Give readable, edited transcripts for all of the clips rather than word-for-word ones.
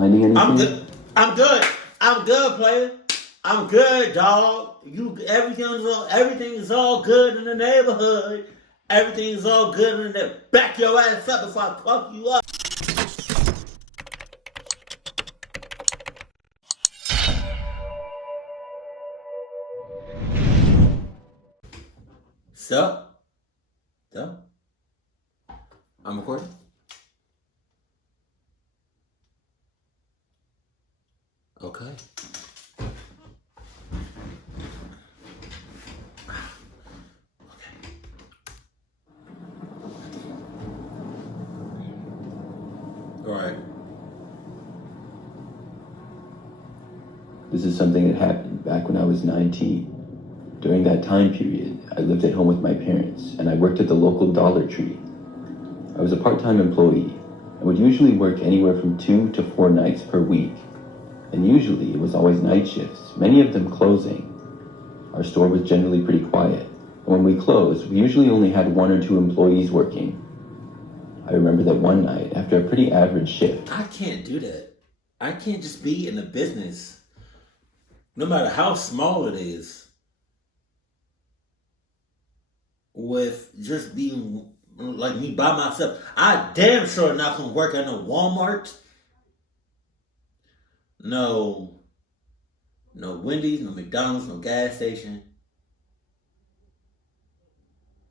finding anything? I'm good. I'm good. I'm good, player. I'm good, dog. Everything is all good in the neighborhood. Everything is all good in the back your ass up before I fuck you up. So, I'm recording. Okay. All right. This is something that happened back when I was 19. During that time period, I lived at home with my parents, and I worked at the local Dollar Tree. I was a part-time employee, and would usually work anywhere from 2 to 4 nights per week. And usually, it was always night shifts, many of them closing. Our store was generally pretty quiet, and when we closed, we usually only had 1 or 2 employees working. I remember that one night, after a pretty average shift. I can't do that. I can't just be in a business, no matter how small it is, with just being like me by myself. I damn sure not gonna work at no Walmart, no Wendy's, no McDonald's, no gas station.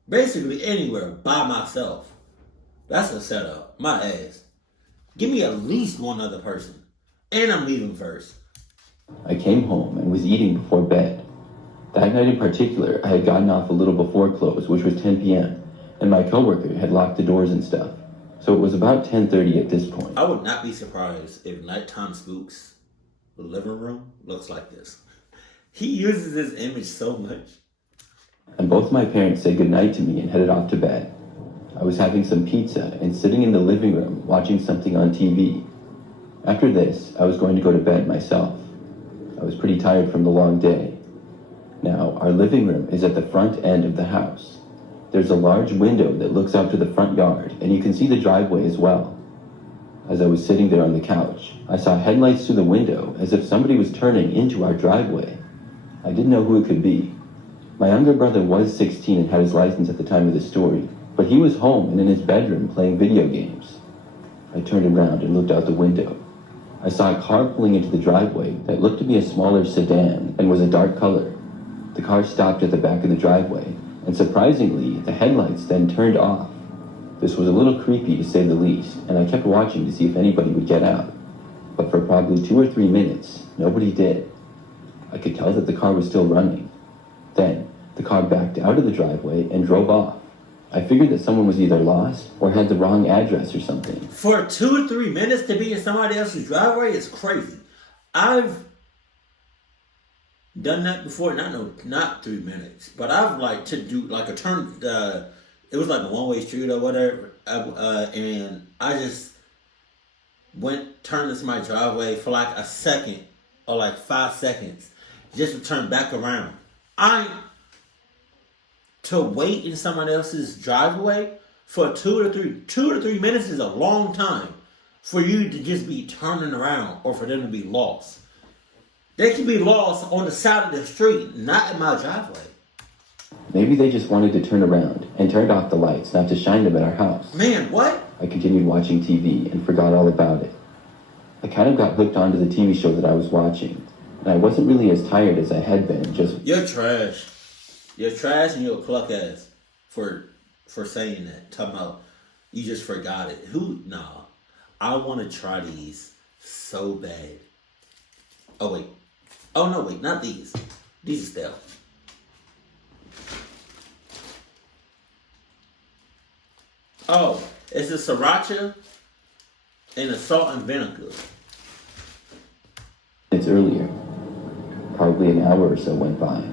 Basically anywhere by myself. That's a setup. My ass. Give me at least one other person. And I'm leaving first. I came home and was eating before bed. That night in particular, I had gotten off a little before close, which was 10 p.m., and my coworker had locked the doors and stuff. So it was about 10:30 at this point. I would not be surprised if Nighttime Spooks' living room looks like this. He uses this image so much. And both my parents said goodnight to me and headed off to bed. I was having some pizza and sitting in the living room watching something on TV. After this, I was going to go to bed myself. I was pretty tired from the long day. Now, our living room is at the front end of the house. There's a large window that looks out to the front yard, and you can see the driveway as well. As I was sitting there on the couch, I saw headlights through the window as if somebody was turning into our driveway. I didn't know who it could be. My younger brother was 16 and had his license at the time of the story, but he was home and in his bedroom playing video games. I turned around and looked out the window. I saw a car pulling into the driveway that looked to be a smaller sedan and was a dark color. The car stopped at the back of the driveway, and surprisingly, the headlights then turned off. This was a little creepy to say the least, and I kept watching to see if anybody would get out. But for probably 2 or 3 minutes, nobody did. I could tell that the car was still running. Then, the car backed out of the driveway and drove off. I figured that someone was either lost or had the wrong address or something. For 2 or 3 minutes to be in somebody else's driveway is crazy. I've done that before. Not 3 minutes, but I've to do a turn. It was like a one-way street or whatever, and I just turned into my driveway for like a second or like 5 seconds, just to turn back around. To wait in someone else's driveway for 2 to 3 minutes is a long time for you to just be turning around or for them to be lost. They can be lost on the side of the street, not in my driveway. Maybe they just wanted to turn around and turned off the lights not to shine them at our house. Man, what? I continued watching TV and forgot all about it. I kind of got hooked onto the TV show that I was watching, and I wasn't really as tired as I had been. You're trash. You're trash and you're a cluck ass for saying that. Talking about you just forgot it. Nah. I want to try these so bad. Oh, wait. Oh, no, wait. Not these. These are stale. Oh, it's a sriracha and a salt and vinegar. It's earlier. Probably an hour or so went by.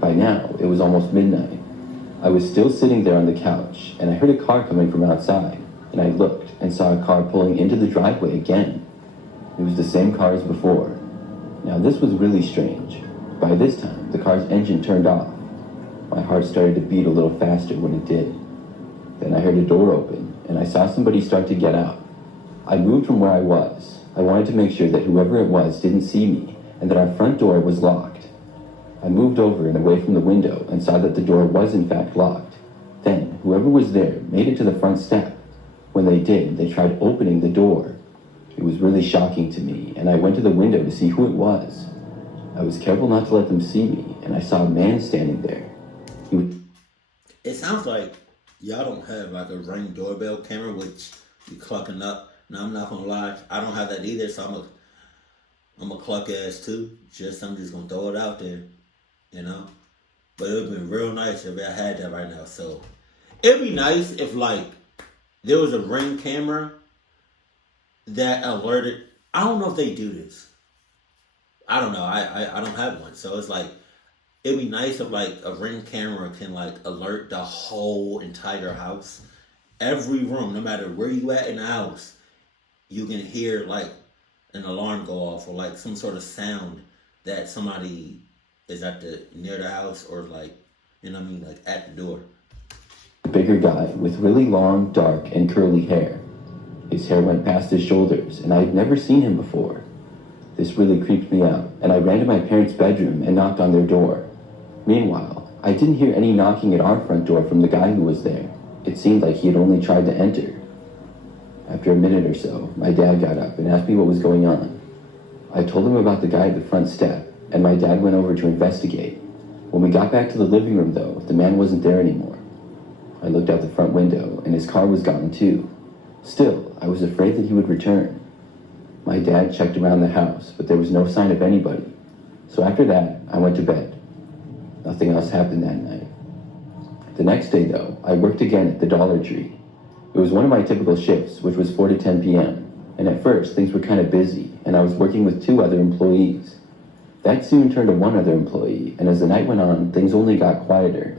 By now, it was almost midnight. I was still sitting there on the couch, and I heard a car coming from outside, and I looked and saw a car pulling into the driveway again. It was the same car as before. Now, this was really strange. By this time, the car's engine turned off. My heart started to beat a little faster when it did. Then I heard a door open, and I saw somebody start to get out. I moved from where I was, I wanted to make sure that whoever it was didn't see me and that our front door was locked. I moved over and away from the window and saw that the door was in fact locked. Then, whoever was there made it to the front step. When they did, they tried opening the door. It was really shocking to me, and I went to the window to see who it was. I was careful not to let them see me, and I saw a man standing there. He was... It sounds like y'all don't have like a Ring doorbell camera, which you clucking up. Now I'm not gonna lie, I don't have that either, so I'm a cluck ass too. I'm just gonna throw it out there, you know. But it would have been real nice if I had that right now. So it'd be nice if like there was a Ring camera that alerted. I don't know if they do this. I don't know. I don't have one, so it's like it'd be nice if like a Ring camera can like alert the whole entire house, every room, no matter where you at in the house. You can hear like an alarm go off or like some sort of sound that somebody is at near the house or like, you know what I mean, like at the door. A bigger guy with really long, dark, and curly hair. His hair went past his shoulders, and I had never seen him before. This really creeped me out, and I ran to my parents' bedroom and knocked on their door. Meanwhile, I didn't hear any knocking at our front door from the guy who was there. It seemed like he had only tried to enter. After a minute or so, my dad got up and asked me what was going on. I told him about the guy at the front step, and my dad went over to investigate. When we got back to the living room, though, the man wasn't there anymore. I looked out the front window, and his car was gone too. Still, I was afraid that he would return. My dad checked around the house, but there was no sign of anybody. So after that, I went to bed. Nothing else happened that night. The next day, though, I worked again at the Dollar Tree. It was one of my typical shifts, which was 4 to 10 p.m., and at first, things were kind of busy, and I was working with 2 other employees. That soon turned to 1 other employee, and as the night went on, things only got quieter.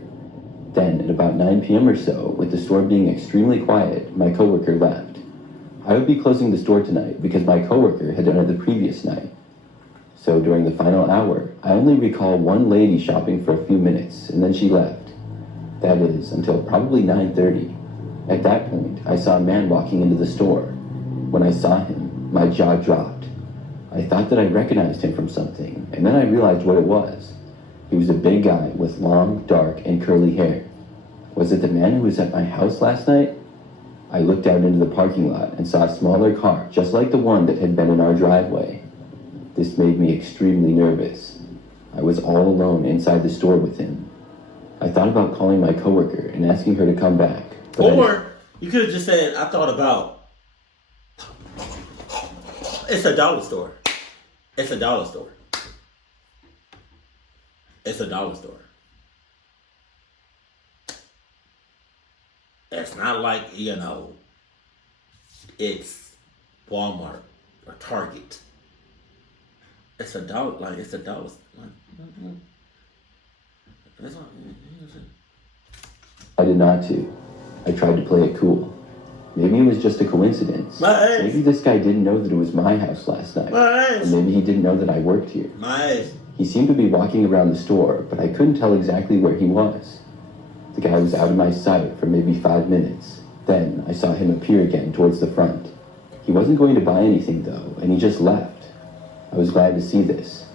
Then, at about 9 p.m. or so, with the store being extremely quiet, my coworker left. I would be closing the store tonight because my coworker had done it the previous night. So during the final hour, I only recall one lady shopping for a few minutes, and then she left. That is, until probably 9:30. At that point, I saw a man walking into the store. When I saw him, my jaw dropped. I thought that I recognized him from something, and then I realized what it was. He was a big guy with long, dark, and curly hair. Was it the man who was at my house last night? I looked out into the parking lot and saw a smaller car, just like the one that had been in our driveway. This made me extremely nervous. I was all alone inside the store with him. I thought about calling my coworker and asking her to come back. Or you could have just said, I thought about, it's a dollar store. It's a dollar store. It's a dollar store. It's not like, you know, it's Walmart or Target. It's a dollar, like, it's a dollar. I did not to. I tried to play it cool. Maybe it was just a coincidence. Maybe this guy didn't know that it was my house last night. Or maybe he didn't know that I worked here. He seemed to be walking around the store, but I couldn't tell exactly where he was. The guy was out of my sight for maybe 5 minutes. Then I saw him appear again towards the front. He wasn't going to buy anything though, and he just left. I was glad to see this.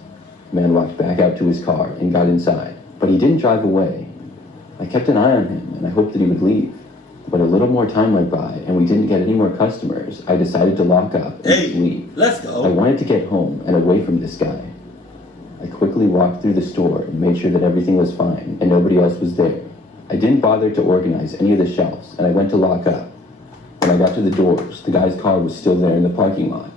The man walked back out to his car and got inside, but he didn't drive away. I kept an eye on him, and I hoped that he would leave. When a little more time went by and we didn't get any more customers, I decided to lock up and leave. Let's go. I wanted to get home and away from this guy. I quickly walked through the store and made sure that everything was fine and nobody else was there. I didn't bother to organize any of the shelves, and I went to lock up. When I got to the doors, the guy's car was still there in the parking lot.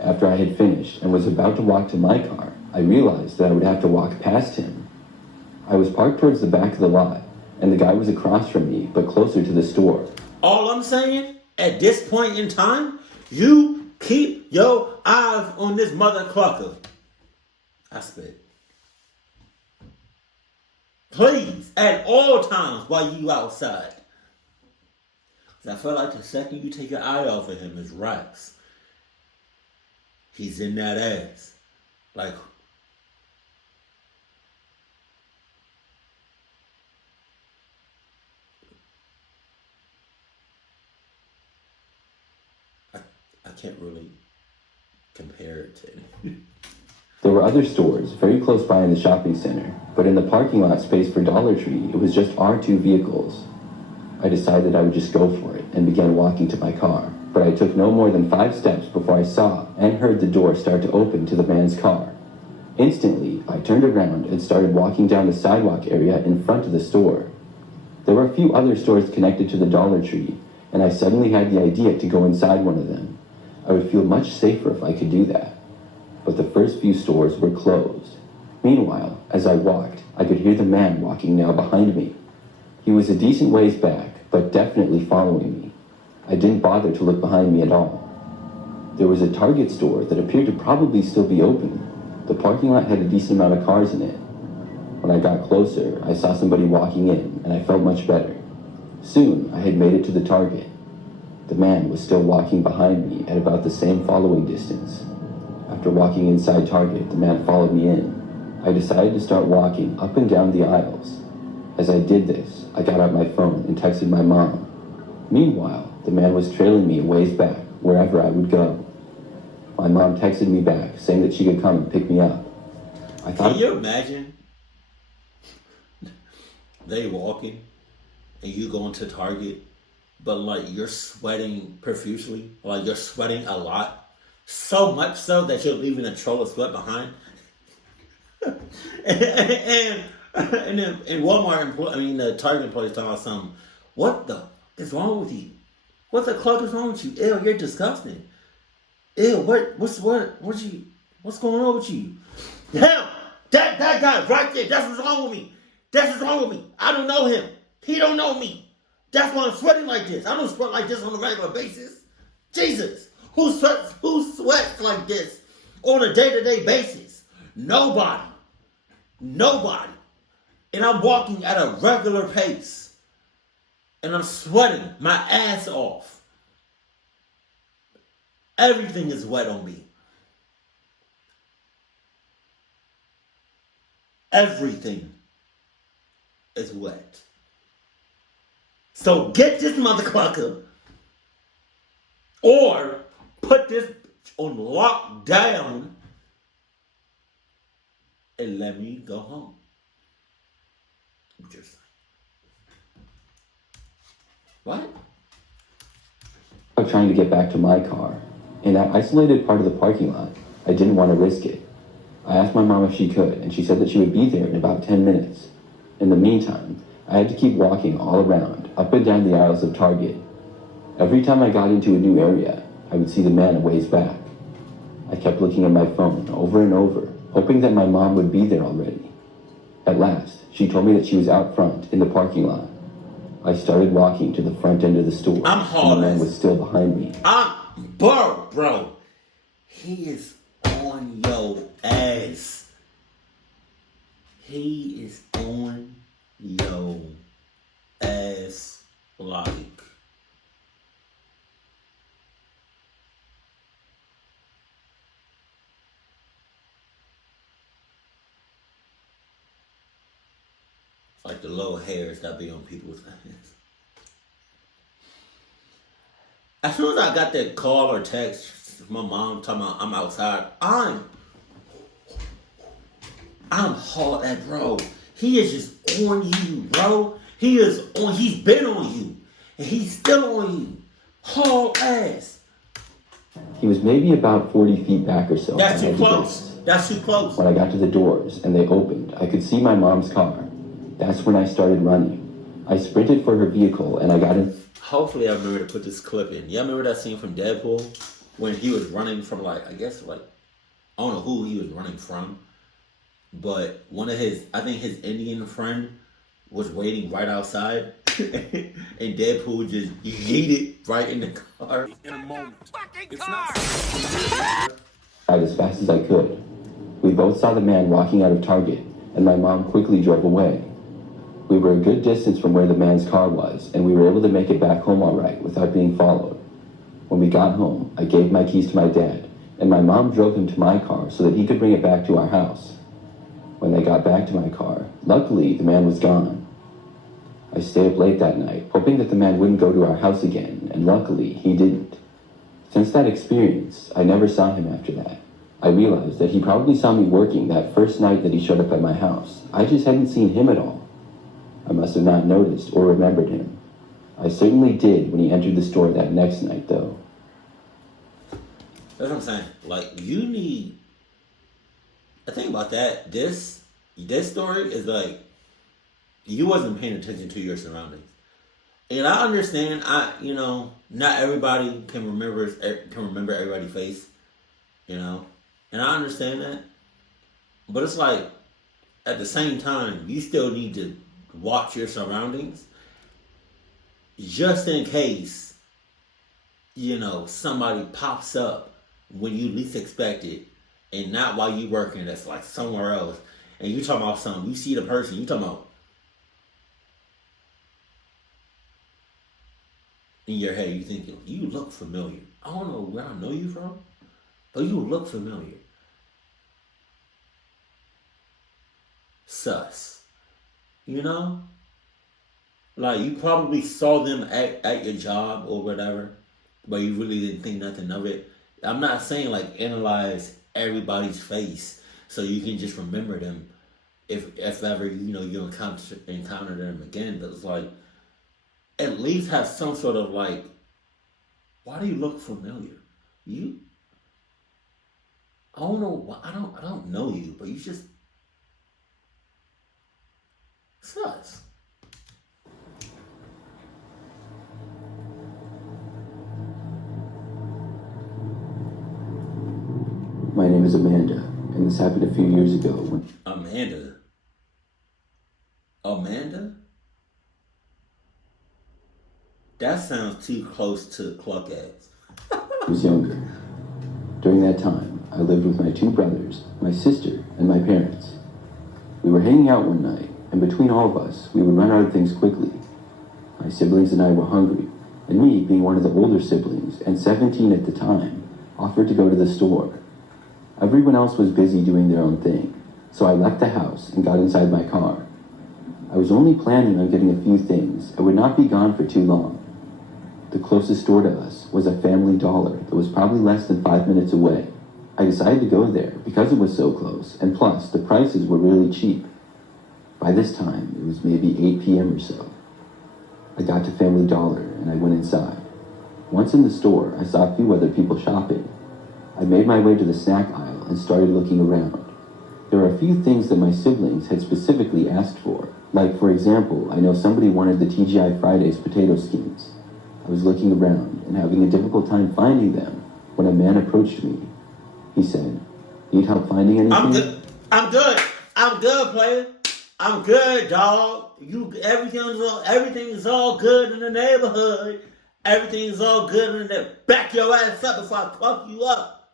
After I had finished and was about to walk to my car, I realized that I would have to walk past him. I was parked towards the back of the lot, and the guy was across from me, but closer to the store. All I'm saying, at this point in time, you keep your eyes on this mother clucker. I spit. Please, at all times while you outside. I feel like the second you take your eye off of him is rocks. He's in that ass. Like, I can't really compared to. There were other stores very close by in the shopping center, but in the parking lot space for Dollar Tree, it was just our two vehicles. I decided I would just go for it and began walking to my car, but I took no more than 5 steps before I saw and heard the door start to open to the man's car. Instantly, I turned around and started walking down the sidewalk area in front of the store. There were a few other stores connected to the Dollar Tree, and I suddenly had the idea to go inside one of them. I would feel much safer if I could do that. But the first few stores were closed. Meanwhile, as I walked, I could hear the man walking now behind me. He was a decent ways back, but definitely following me. I didn't bother to look behind me at all. There was a Target store that appeared to probably still be open. The parking lot had a decent amount of cars in it. When I got closer, I saw somebody walking in, and I felt much better. Soon, I had made it to the Target. The man was still walking behind me at about the same following distance. After walking inside Target, the man followed me in. I decided to start walking up and down the aisles. As I did this, I got out my phone and texted my mom. Meanwhile, the man was trailing me a ways back, wherever I would go. My mom texted me back, saying that she could come and pick me up. Can you imagine they walking and you going to Target, but like you're sweating profusely, like you're sweating a lot? So much so that you're leaving a trail of sweat behind. and Walmart, the Target employees talking about something. What the is wrong with you? What the cluck is wrong with you? Ew, you're disgusting. Ew, what's going on with you? Hell, that guy right there, that's what's wrong with me. That's what's wrong with me. I don't know him. He don't know me. That's why I'm sweating like this. I don't sweat like this on a regular basis. Jesus. Who sweats like this on a day-to-day basis? Nobody. Nobody. And I'm walking at a regular pace. And I'm sweating my ass off. Everything is wet on me. Everything is wet. So get this motherfucker or put this on lockdown and let me go home. Just what? I'm trying to get back to my car. In that isolated part of the parking lot, I didn't want to risk it. I asked my mom if she could, and she said that she would be there in about 10 minutes. In the meantime, I had to keep walking all around, up and down the aisles of Target. Every time I got into a new area, I would see the man a ways back. I kept looking at my phone over and over, hoping that my mom would be there already. At last, she told me that she was out front in the parking lot. I started walking to the front end of the store, and the man was still behind me. Bro, he is on your ass. He is on your ass like. Like the low hairs that be on people's hands. As soon as I got that call or text from my mom talking about I'm outside, I'm hard at bro. He is just on you, bro. He's been on you. And he's still on you. Hard ass. He was maybe about 40 feet back or so. That's too close. That's too close. When I got to the doors and they opened, I could see my mom's car. That's when I started running. I sprinted for her vehicle and I got in. Hopefully I remember to put this clip in. Y'all remember that scene from Deadpool? When he was running from I don't know who he was running from. But I think his Indian friend was waiting right outside. And Deadpool just yeeted right in the car. In a moment. Fucking It's car! not. As fast as I could. We both saw the man walking out of Target, and my mom quickly drove away. We were a good distance from where the man's car was, and we were able to make it back home all right without being followed. When we got home, I gave my keys to my dad, and my mom drove him to my car so that he could bring it back to our house. When they got back to my car, luckily the man was gone. I stayed up late that night, hoping that the man wouldn't go to our house again, and luckily he didn't. Since that experience, I never saw him after that. I realized that he probably saw me working that first night that he showed up at my house. I just hadn't seen him at all. I must have not noticed or remembered him. I certainly did when he entered the store that next night, though. That's what I'm saying. Like, you need. The thing about that, this story is like, you wasn't paying attention to your surroundings. And I understand, not everybody can remember everybody's face, and I understand that. But it's like, at the same time, you still need to watch your surroundings, just in case, somebody pops up when you least expect it, and not while you working. That's like somewhere else, and you talking about something. You see the person. You talking about. In your head, you thinking, you look familiar. I don't know where I know you from, but you look familiar. Sus. Like, you probably saw them at your job or whatever, but you really didn't think nothing of it. I'm not saying, like, analyze everybody's face so you can just remember them if ever, you encounter them again. But it's like, at least have some sort of, like, why do you look familiar? I don't know. I don't know you, but you just sus. My name is Amanda, and this happened a few years ago when... Amanda? That sounds too close to cluck ass. I was younger. During that time, I lived with my two brothers, my sister, and my parents. We were hanging out one night, and between all of us, we would run out of things quickly. My siblings and I were hungry, and me, being one of the older siblings, and 17 at the time, offered to go to the store. Everyone else was busy doing their own thing, so I left the house and got inside my car. I was only planning on getting a few things and would not be gone for too long. The closest store to us was a Family Dollar that was probably less than 5 minutes away. I decided to go there because it was so close, and plus, the prices were really cheap. By this time, it was maybe 8 p.m. or so. I got to Family Dollar and I went inside. Once in the store, I saw a few other people shopping. I made my way to the snack aisle and started looking around. There were a few things that my siblings had specifically asked for. Like, for example, I know somebody wanted the TGI Fridays potato skins. I was looking around and having a difficult time finding them when a man approached me. He said, "Need help finding anything?" I'm good, player. I'm good, dog. Everything's all good in the neighborhood. Everything's all good in there. Back your ass up before I fuck you up.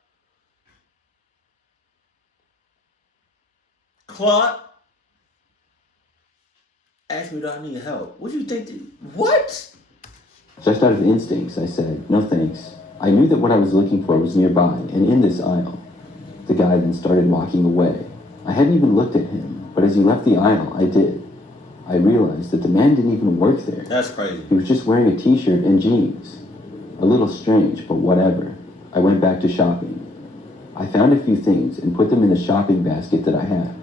Claude, ask me, do I need help? What do you think? What? Just out of instincts, I said, "No thanks." I knew that what I was looking for was nearby and in this aisle. The guy then started walking away. I hadn't even looked at him, but as he left the aisle, I did. I realized that the man didn't even work there. That's crazy. He was just wearing a t-shirt and jeans. A little strange, but whatever. I went back to shopping. I found a few things and put them in the shopping basket that I had.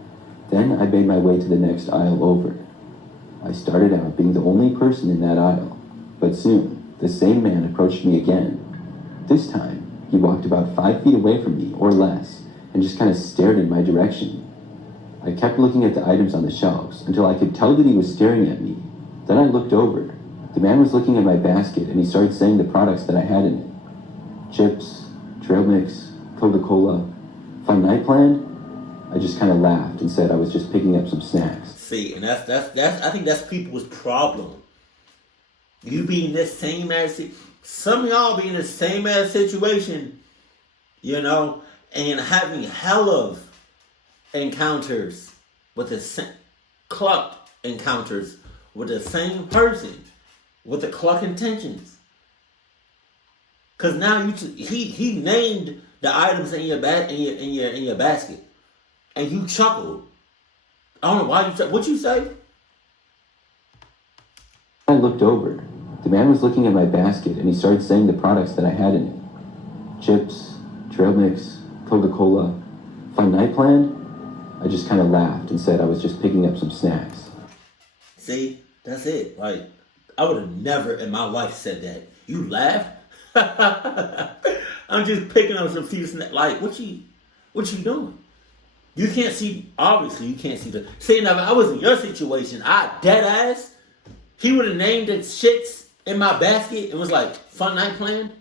Then I made my way to the next aisle over. I started out being the only person in that aisle, but soon the same man approached me again. This time, he walked about 5 feet away from me, or less, and just kind of stared in my direction. I kept looking at the items on the shelves until I could tell that he was staring at me. Then I looked over. The man was looking at my basket and he started saying the products that I had in it. Chips, trail mix, Coca-Cola. Fun night planned? I just kind of laughed and said I was just picking up some snacks. See, and that's I think that's people's problem. You be in this same ass, some of y'all be in the same ass situation, and having hell of encounters with the same cluck encounters with the same person with the cluck intentions. Cause now he named the items in your basket, and you chuckled. I don't know why you chuckled. What you say? I looked over. The man was looking at my basket and he started saying the products that I had in it. Chips, trail mix, Coca-Cola. Fun night planned? I just kind of laughed and said I was just picking up some snacks. See, that's it. Like, I would have never in my life said that. You laugh? I'm just picking up some few snacks. Like, what you doing? You can't see, obviously, you can't see the. See, now, if I was in your situation, I dead ass, he would have named the shits in my basket and was like, fun night planned.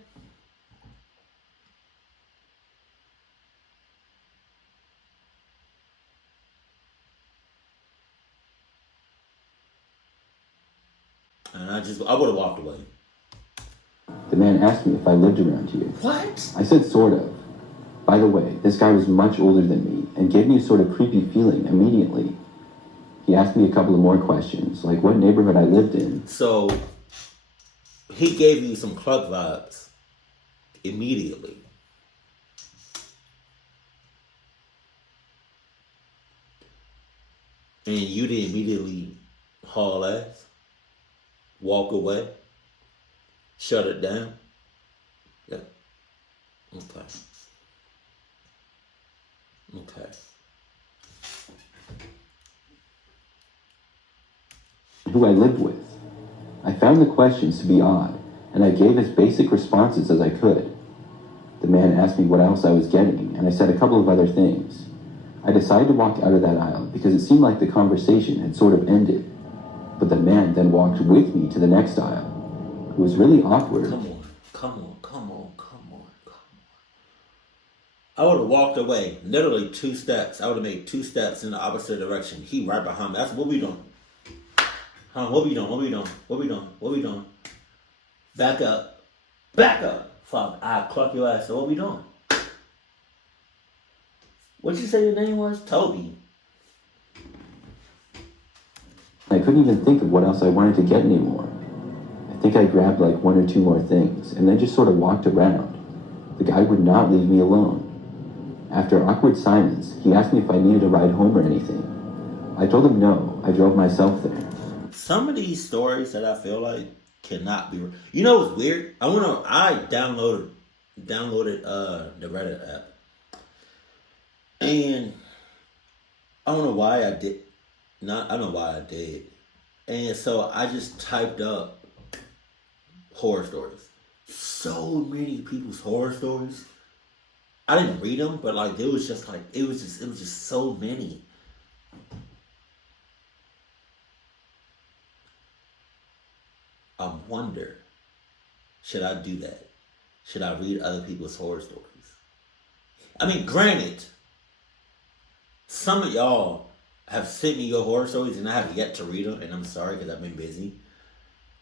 And I would have walked away. The man asked me if I lived around here. What? I said sort of. By the way, this guy was much older than me and gave me a sort of creepy feeling immediately. He asked me a couple of more questions, like what neighborhood I lived in. So, he gave you some club vibes immediately. And you didn't immediately haul ass, walk away, shut it down. Yeah. Okay. Okay. Who I lived with. I found the questions to be odd, and I gave as basic responses as I could. The man asked me what else I was getting, and I said a couple of other things. I decided to walk out of that aisle because it seemed like the conversation had sort of ended. But the man then walked with me to the next aisle. It was really awkward. Come on. I would have walked away, literally 2 steps. I would have made 2 steps in the opposite direction. He right behind me. That's what we doing. What we doing? Back up. Fuck, I'll cluck your ass. So what we doing? What'd you say your name was? Toby. I couldn't even think of what else I wanted to get anymore. I think I grabbed like 1 or 2 more things and then just sort of walked around. The guy would not leave me alone. After awkward silence, he asked me if I needed a ride home or anything. I told him no, I drove myself there. Some of these stories that I feel like cannot be. You know what's weird? I downloaded the Reddit app, and I don't know why I did. I don't know why I did, and so I just typed up horror stories. So many people's horror stories. I didn't read them, but like it was just so many. I wonder, should I do that? Should I read other people's horror stories? I mean, granted, some of y'all have sent me your horror stories and I have yet to read them, and I'm sorry because I've been busy.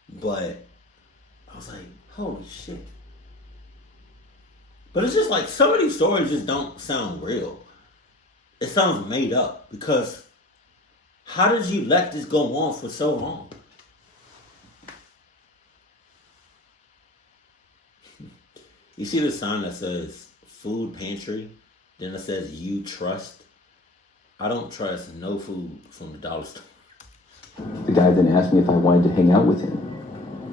But I was like, holy shit. But it's just like some of these stories just don't sound real. It sounds made up because how did you let this go on for so long? You see the sign that says food pantry, then it says you trust. I don't trust no food from the dollar store. The guy then asked me if I wanted to hang out with him.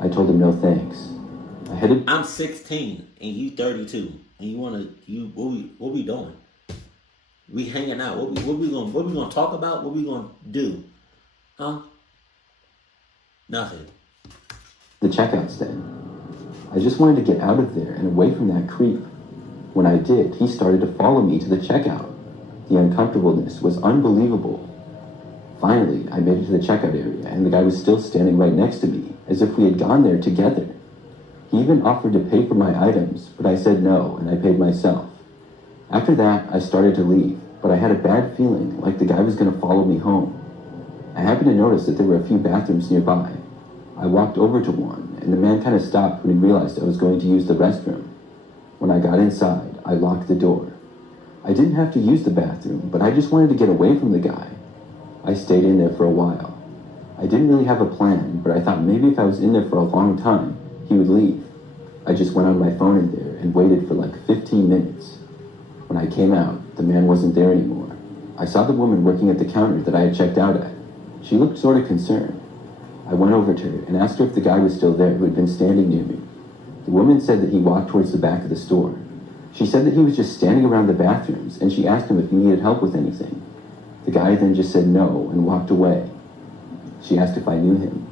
I told him no thanks. I'm 16 and you 32. And what we doing? We hanging out. What we gonna talk about? What we gonna do? Huh? Nothing. The checkout stand. I just wanted to get out of there and away from that creep. When I did, he started to follow me to the checkout. The uncomfortableness was unbelievable. Finally, I made it to the checkout area, and the guy was still standing right next to me, as if we had gone there together. He even offered to pay for my items, but I said no, and I paid myself. After that, I started to leave, but I had a bad feeling, like the guy was going to follow me home. I happened to notice that there were a few bathrooms nearby. I walked over to one, and the man kind of stopped when he realized I was going to use the restroom. When I got inside, I locked the door. I didn't have to use the bathroom, but I just wanted to get away from the guy. I stayed in there for a while. I didn't really have a plan, but I thought maybe if I was in there for a long time, he would leave. I just went on my phone in there and waited for like 15 minutes. When I came out, the man wasn't there anymore. I saw the woman working at the counter that I had checked out at. She looked sort of concerned. I went over to her and asked her if the guy was still there who had been standing near me. The woman said that he walked towards the back of the store. She said that he was just standing around the bathrooms, and she asked him if he needed help with anything. The guy then just said no and walked away. She asked if I knew him.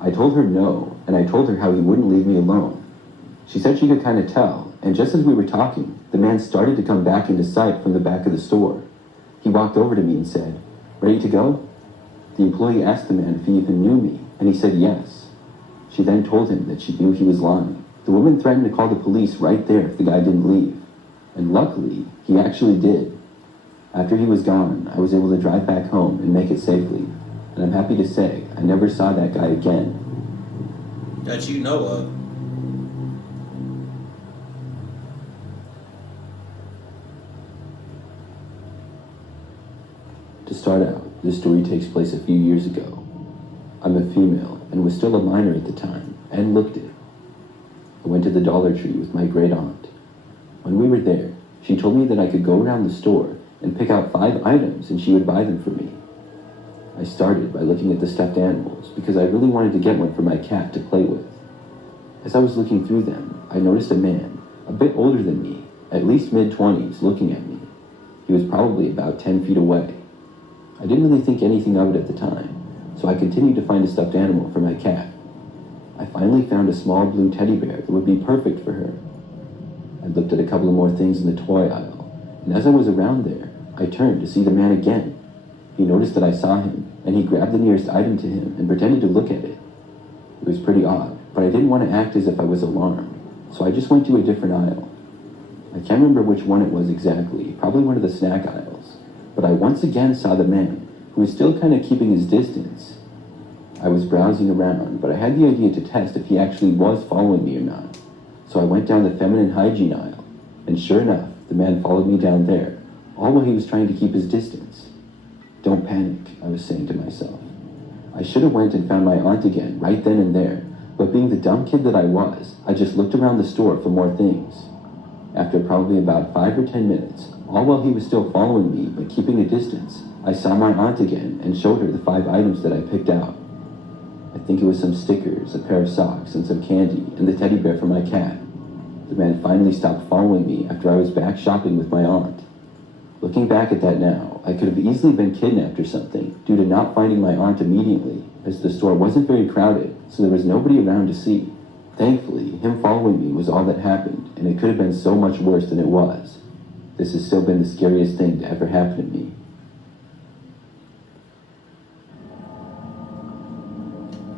I told her no, and I told her how he wouldn't leave me alone. She said she could kind of tell, and just as we were talking, the man started to come back into sight from the back of the store. He walked over to me and said, "Ready to go?" The employee asked the man if he even knew me, and he said yes. She then told him that she knew he was lying. The woman threatened to call the police right there if the guy didn't leave. And luckily, he actually did. After he was gone, I was able to drive back home and make it safely. And I'm happy to say, I never saw that guy again. That you know of. To start out, this story takes place a few years ago. I'm a female and was still a minor at the time, and looked it. I went to the Dollar Tree with my great aunt. When we were there, she told me that I could go around the store and pick out 5 items and she would buy them for me. I started by looking at the stuffed animals because I really wanted to get one for my cat to play with. As I was looking through them, I noticed a man, a bit older than me, at least mid-20s, looking at me. He was probably about 10 feet away. I didn't really think anything of it at the time, so I continued to find a stuffed animal for my cat. I finally found a small blue teddy bear that would be perfect for her. I looked at a couple of more things in the toy aisle, and as I was around there, I turned to see the man again. He noticed that I saw him, and he grabbed the nearest item to him and pretended to look at it. It was pretty odd, but I didn't want to act as if I was alarmed, so I just went to a different aisle. I can't remember which one it was exactly, probably one of the snack aisles, but I once again saw the man, who was still kind of keeping his distance. I was browsing around, but I had the idea to test if he actually was following me or not. So I went down the feminine hygiene aisle, and sure enough, the man followed me down there, all while he was trying to keep his distance. Don't panic, I was saying to myself. I should have went and found my aunt again, right then and there, but being the dumb kid that I was, I just looked around the store for more things. After probably about 5 or 10 minutes, all while he was still following me but keeping a distance, I saw my aunt again and showed her the 5 items that I picked out. I think it was some stickers, a pair of socks, and some candy, and the teddy bear for my cat. The man finally stopped following me after I was back shopping with my aunt. Looking back at that now, I could have easily been kidnapped or something due to not finding my aunt immediately, as the store wasn't very crowded, so there was nobody around to see. Thankfully, him following me was all that happened, and it could have been so much worse than it was. This has still been the scariest thing to ever happen to me.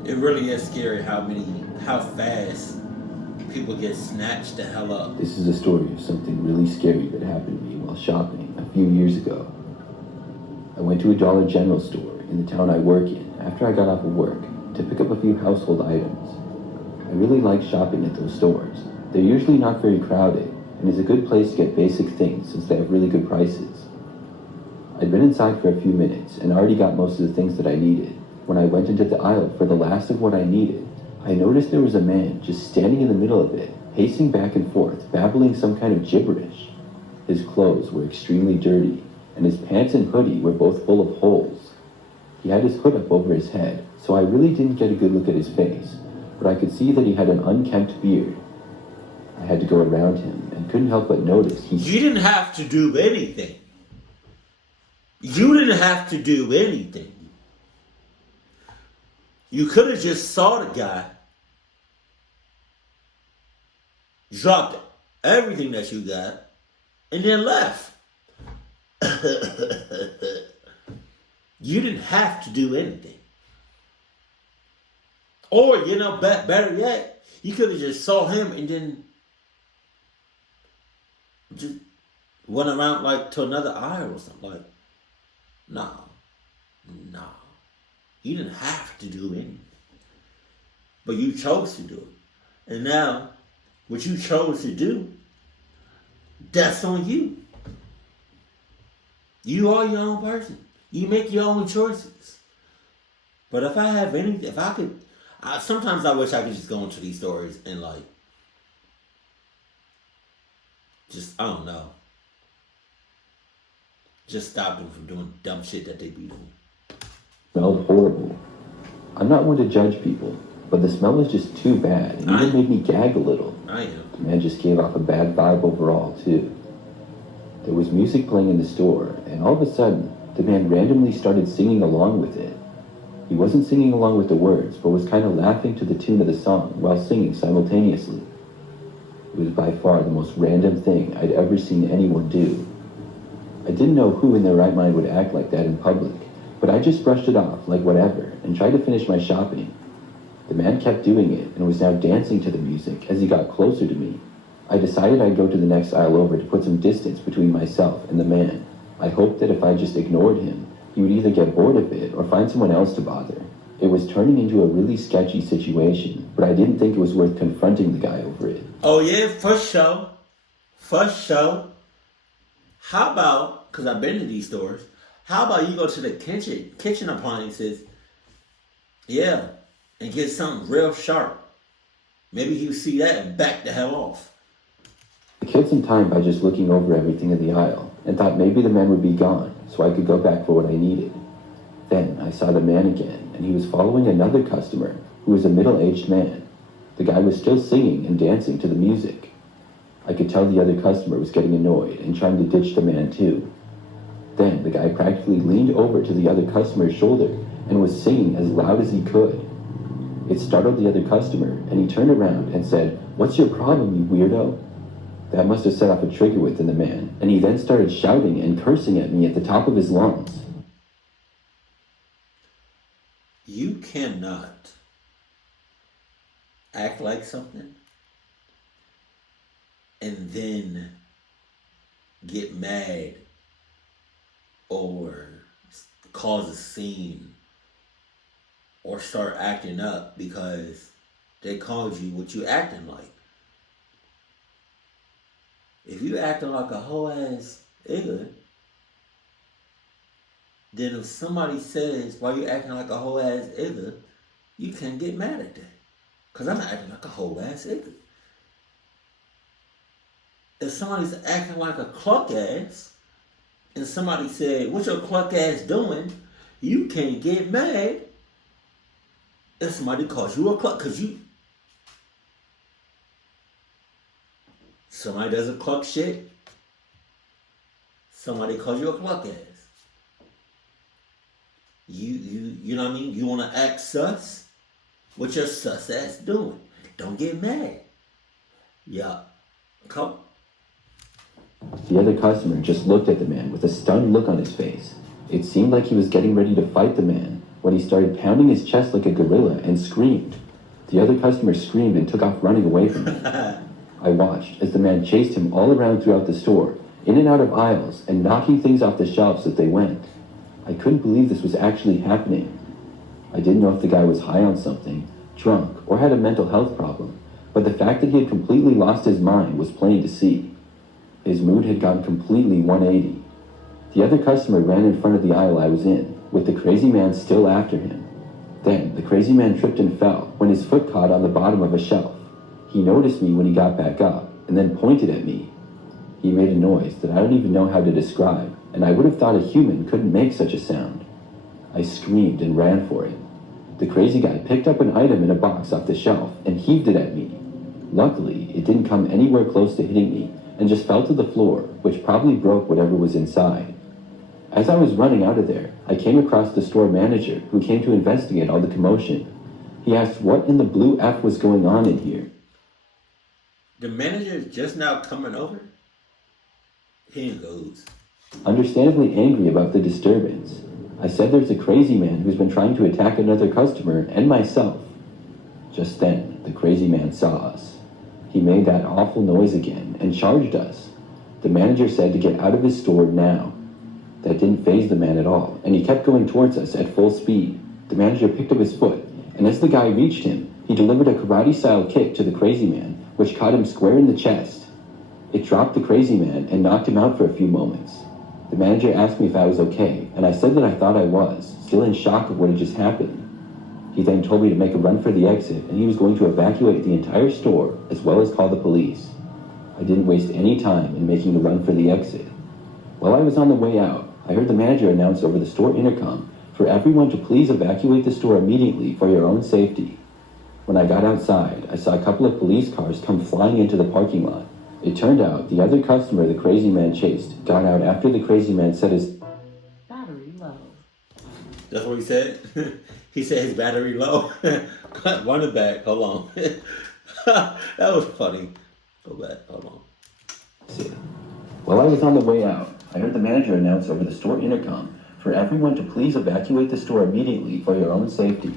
It really is scary how fast people get snatched the hell up. This is a story of something really scary that happened to me while shopping a few years ago. I went to a Dollar General store in the town I work in after I got off of work to pick up a few household items. I really like shopping at those stores. They're usually not very crowded, and is a good place to get basic things since they have really good prices. I'd been inside for a few minutes and already got most of the things that I needed. When I went into the aisle for the last of what I needed, I noticed there was a man just standing in the middle of it, pacing back and forth, babbling some kind of gibberish. His clothes were extremely dirty, and his pants and hoodie were both full of holes. He had his hood up over his head, so I really didn't get a good look at his face, but I could see that he had an unkempt beard. I had to go around him and couldn't help but notice You didn't have to do anything. You didn't have to do anything. You could have just saw the guy, dropped everything that you got, and then left. You didn't have to do anything. Or, better yet, you could have just saw him and then just went around like to another aisle or something. Like, no. You didn't have to do anything. But you chose to do it. And now, what you chose to do, that's on you. You are your own person. You make your own choices. But sometimes I wish I could just go into these stories and I don't know. Just stop them from doing dumb shit that they be doing. smelled horrible. I'm not one to judge people, but the smell was just too bad and even made me gag a little. I am. The man just gave off a bad vibe overall, too. There was music playing in the store, and all of a sudden, the man randomly started singing along with it. He wasn't singing along with the words, but was kind of laughing to the tune of the song while singing simultaneously. It was by far the most random thing I'd ever seen anyone do. I didn't know who in their right mind would act like that in public, but I just brushed it off like whatever and tried to finish my shopping. The man kept doing it and was now dancing to the music as he got closer to me. I decided I'd go to the next aisle over to put some distance between myself and the man. I hoped that if I just ignored him, he would either get bored of it or find someone else to bother. It was turning into a really sketchy situation, but I didn't think it was worth confronting the guy over it. Oh yeah, for sure. For sure. How about, because I've been to these stores, how about you go to the kitchen appliances, yeah, and get something real sharp. Maybe you see that and back the hell off. I killed some time by just looking over everything in the aisle and thought maybe the man would be gone so I could go back for what I needed. Then I saw the man again, and he was following another customer who was a middle-aged man. The guy was still singing and dancing to the music. I could tell the other customer was getting annoyed and trying to ditch the man too. Then the guy practically leaned over to the other customer's shoulder and was singing as loud as he could. It startled the other customer, and he turned around and said, "What's your problem, you weirdo?" That must have set off a trigger within the man, and he then started shouting and cursing at me at the top of his lungs. You cannot act like something and then get mad or cause a scene or start acting up because they called you what you acting like. If you acting like a whole ass nigga, then if somebody says, "Why you acting like a whole ass nigga?" you can't get mad at that. Because I'm not acting like a whole ass nigga. If somebody's acting like a cluck ass, and somebody said, "What your cluck ass doing?" you can't get mad if somebody calls you a cluck, because somebody does a cluck shit, somebody calls you a cluck ass. You know what I mean? You want to act sus? What your sus ass doing? Don't get mad. Yeah. Come. The other customer just looked at the man with a stunned look on his face. It seemed like he was getting ready to fight the man when he started pounding his chest like a gorilla and screamed. The other customer screamed and took off running away from him. I watched as the man chased him all around throughout the store, in and out of aisles, and knocking things off the shelves as they went. I couldn't believe this was actually happening. I didn't know if the guy was high on something, drunk, or had a mental health problem, but the fact that he had completely lost his mind was plain to see. His mood had gone completely 180. The other customer ran in front of the aisle I was in, with the crazy man still after him. Then, the crazy man tripped and fell when his foot caught on the bottom of a shelf. He noticed me when he got back up, and then pointed at me. He made a noise that I don't even know how to describe, and I would have thought a human couldn't make such a sound. I screamed and ran for it. The crazy guy picked up an item in a box off the shelf and heaved it at me. Luckily, it didn't come anywhere close to hitting me and just fell to the floor, which probably broke whatever was inside. As I was running out of there, I came across the store manager who came to investigate all the commotion. He asked what in the blue F was going on in here. The manager is just now coming over? Here goes. Understandably angry about the disturbance, I said there's a crazy man who's been trying to attack another customer and myself. Just then, the crazy man saw us. He made that awful noise again and charged us. The manager said to get out of his store now. That didn't faze the man at all, and he kept going towards us at full speed. The manager picked up his foot, and as the guy reached him, he delivered a karate-style kick to the crazy man, which caught him square in the chest. It dropped the crazy man and knocked him out for a few moments. The manager asked me if I was okay, and I said that I thought I was, still in shock of what had just happened. He then told me to make a run for the exit, and he was going to evacuate the entire store, as well as call the police. I didn't waste any time in making a run for the exit. While I was on the way out, I heard the manager announce over the store intercom for everyone to please evacuate the store immediately for your own safety. When I got outside, I saw a couple of police cars come flying into the parking lot. It turned out the other customer the crazy man chased got out after the crazy man said his Battery low. That's what he said. He said his battery low. Run it back. Hold on. That was funny. Go back. Hold on. city. While I was on the way out, I heard the manager announce over the store intercom for everyone to please evacuate the store immediately for your own safety.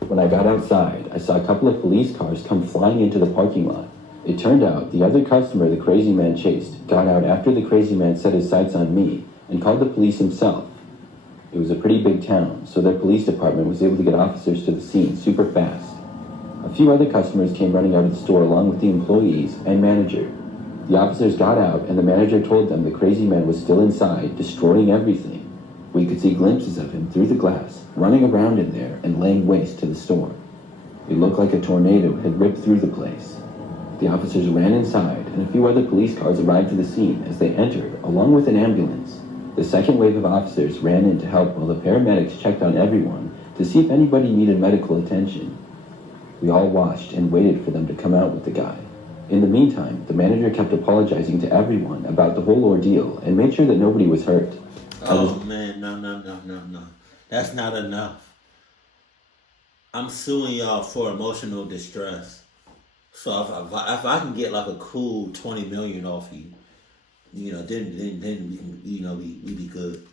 When I got outside, I saw a couple of police cars come flying into the parking lot. It turned out the other customer the crazy man chased got out after the crazy man set his sights on me and called the police himself. It was a pretty big town, so their police department was able to get officers to the scene super fast. A few other customers came running out of the store along with the employees and manager. The officers got out and the manager told them the crazy man was still inside, destroying everything. We could see glimpses of him through the glass, running around in there and laying waste to the store. It looked like a tornado had ripped through the place. The officers ran inside and a few other police cars arrived to the scene as they entered, along with an ambulance. The second wave of officers ran in to help while the paramedics checked on everyone to see if anybody needed medical attention. We all watched and waited for them to come out with the guy. In the meantime, the manager kept apologizing to everyone about the whole ordeal and made sure that nobody was hurt. Man, no. That's not enough. I'm suing y'all for emotional distress. So if I can get like a cool 20 million off you, then we can, we be good.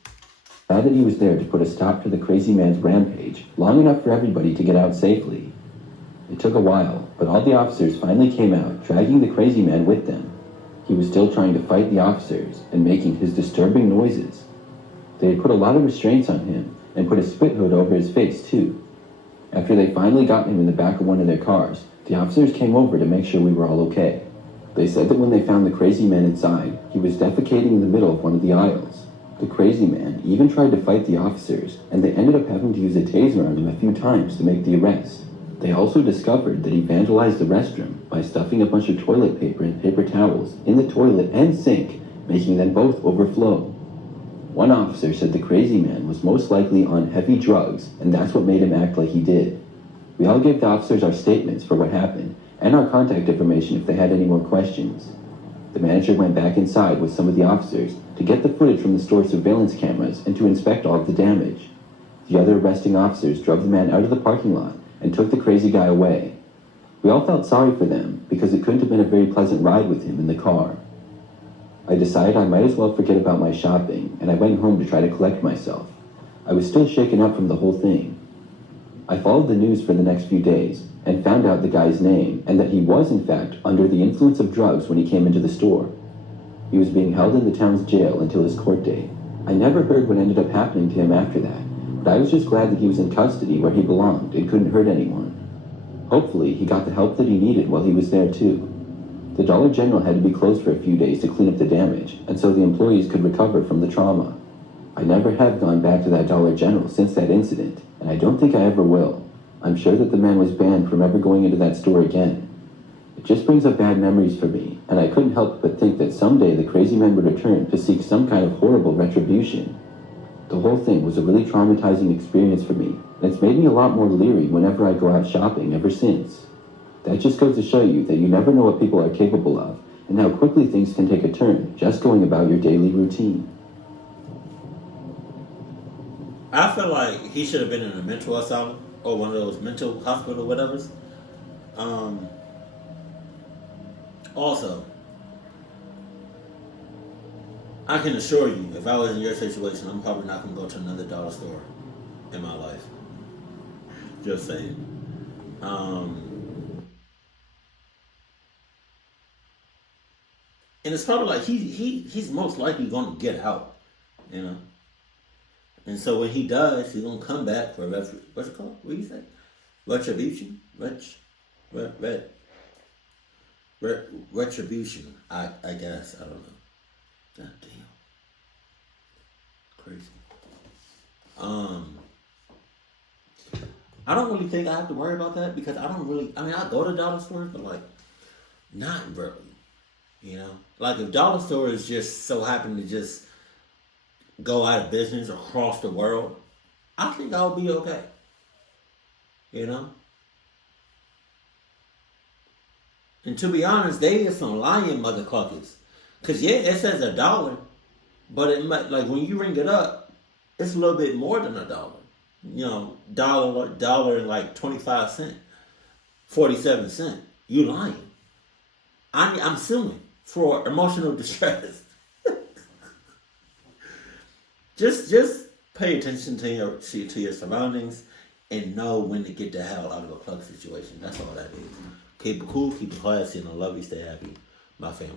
Glad that he was there to put a stop to the crazy man's rampage, long enough for everybody to get out safely. It took a while, but all the officers finally came out, dragging the crazy man with them. He was still trying to fight the officers and making his disturbing noises. They had put a lot of restraints on him and put a spit hood over his face too. After they finally got him in the back of one of their cars, the officers came over to make sure we were all okay. They said that when they found the crazy man inside, he was defecating in the middle of one of the aisles. The crazy man even tried to fight the officers, and they ended up having to use a taser on him a few times to make the arrest. They also discovered that he vandalized the restroom by stuffing a bunch of toilet paper and paper towels in the toilet and sink, making them both overflow. One officer said the crazy man was most likely on heavy drugs, and that's what made him act like he did. We all gave the officers our statements for what happened, and our contact information if they had any more questions. The manager went back inside with some of the officers to get the footage from the store surveillance cameras and to inspect all of the damage. The other arresting officers drove the man out of the parking lot and took the crazy guy away. We all felt sorry for them because it couldn't have been a very pleasant ride with him in the car. I decided I might as well forget about my shopping, and I went home to try to collect myself. I was still shaken up from the whole thing. I followed the news for the next few days and found out the guy's name and that he was in fact under the influence of drugs when he came into the store. He was being held in the town's jail until his court date. I never heard what ended up happening to him after that, but I was just glad that he was in custody where he belonged and couldn't hurt anyone. Hopefully, he got the help that he needed while he was there too. The Dollar General had to be closed for a few days to clean up the damage, and so the employees could recover from the trauma. I never have gone back to that Dollar General since that incident, and I don't think I ever will. I'm sure that the man was banned from ever going into that store again. It just brings up bad memories for me, and I couldn't help but think that someday the crazy man would return to seek some kind of horrible retribution. The whole thing was a really traumatizing experience for me, and it's made me a lot more leery whenever I go out shopping ever since. That just goes to show you that you never know what people are capable of, and how quickly things can take a turn just going about your daily routine. I feel like he should have been in a mental asylum or one of those mental hospital whatevers. Also, I can assure you, if I was in your situation, I'm probably not going to go to another dollar store in my life. Just saying. And it's probably like he's most likely going to get out, And so when he does, he's going to come back for what's it called? What do you say? Retribution? Retribution, I guess. I don't know. God damn. Crazy. I don't really think I have to worry about that because I go to dollar stores, but like, not really. Like if dollar stores just so happen to just go out of business across the world, I think I'll be okay. And to be honest, they is some lying motherfuckers. Cause yeah, it says $1, but it might like when you ring it up, it's a little bit more than $1. You know, dollar and like 25 cents, 47 cents. You lying. I'm suing for emotional distress. just pay attention to your surroundings and know when to get the hell out of a club situation. That's all that is. Keep it cool, keep it classy, and I love you. Stay happy, my family.